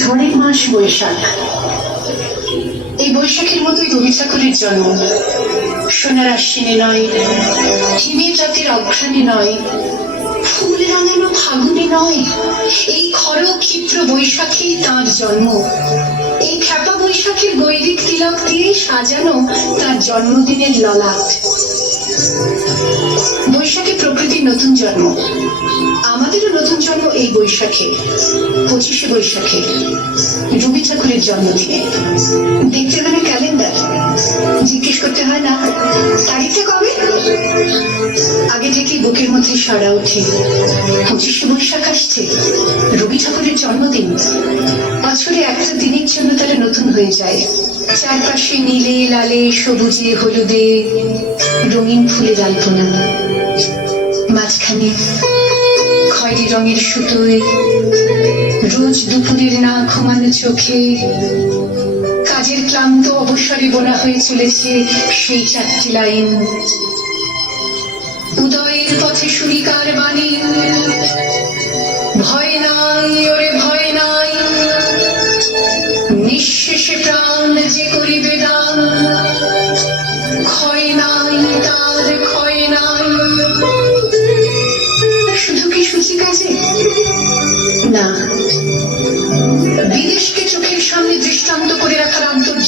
ঝড়ের মাস বৈশাখ। এই বৈশাখের মতোই রবি ঠাকুরের জন্ম। সোনার আশ্বিনে নয় হিমের রাতের অঘ্রাণে নয়, ফুল রাঙানো ফাগুনে নয়। এই খর ক্ষিপ্র বৈশাখেই তার জন্ম। এই খ্যাপা বৈশাখের বৈদিক তিলক দিয়ে সাজানো তার জন্মদিনের ললাট। বৈশাখে নতুন জন্ম। আমাদেরও নতুন জন্ম এই বৈশাখে, পঁচিশে বৈশাখে। রবি ঠাকুরের জন্মদিনে। দেখতে হবে ক্যালেন্ডার। জিজ্ঞেস করতে হয়, না, তারিখটা কবে? আগে থেকে বুকের মধ্যে সারা ওঠে। পঁচিশে বৈশাখ আসছে, রবি ঠাকুরের জন্মদিন। বছরে একটা দিনের জন্য তারা নতুন হয়ে যায়। চারপাশে নীলে, লালে, সবুজে, হলুদে, রঙিন ফুলে ফুলের আলপনা। মাঝখানে খয়েরি রঙের সুতোয় রোজ দুপুরের না ঘুমানো চোখে কাজের ক্লান্ত অবসরে বোনা হয়ে চলেছে সেই চারটি লাইন। উদয়ের পথে সুরিকার বাণী, ভয় নাই ওরে ভয় নাই, নিঃশেষে প্রাণ যে করিবে দান, ক্ষয় নাই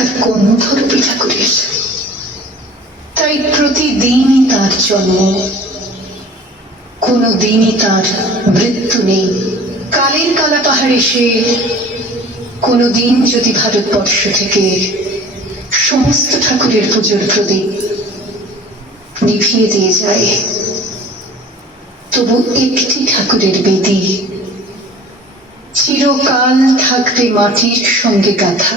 তার গন্ধ রবি ঠাকুরের তাই প্রতিদিনই তার জন্ম। কোনো দিনই তার মৃত্যু নেই। কালের কালা পাহাড়ে সে কোনো দিন যদি ভারতবর্ষ থেকে সমস্ত ঠাকুরের পুজোর প্রদীপ নিভিয়ে দিয়ে যায়, তবু একটি ঠাকুরের বেদি চিরকাল থাকবে মাটির সঙ্গে গাথা।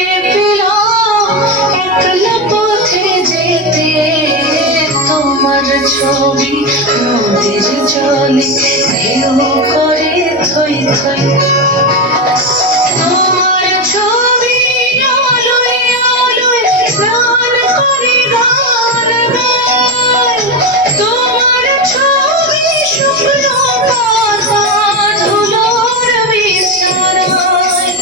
তোমার ছবি নদীর জলে ঢেউ করে থই থই তোমার ছবি আলোয় আলোয় স্নান করে গান গায়। তোমার ছবি শুকনো পাতা ধুলোর বিছানায়।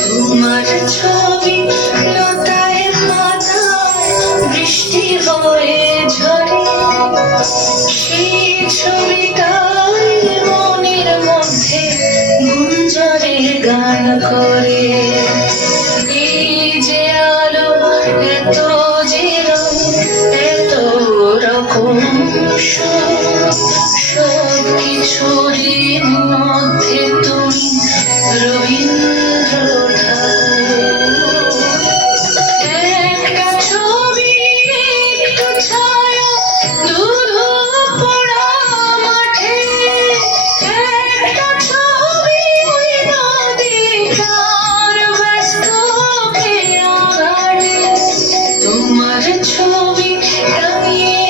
তোমার ছবি লতায় পাতায় বৃষ্টি হয়ে গান করে। নিজে আলো এত যে এত রকম সব কিছুরই মন ছবি টাঙিয়ে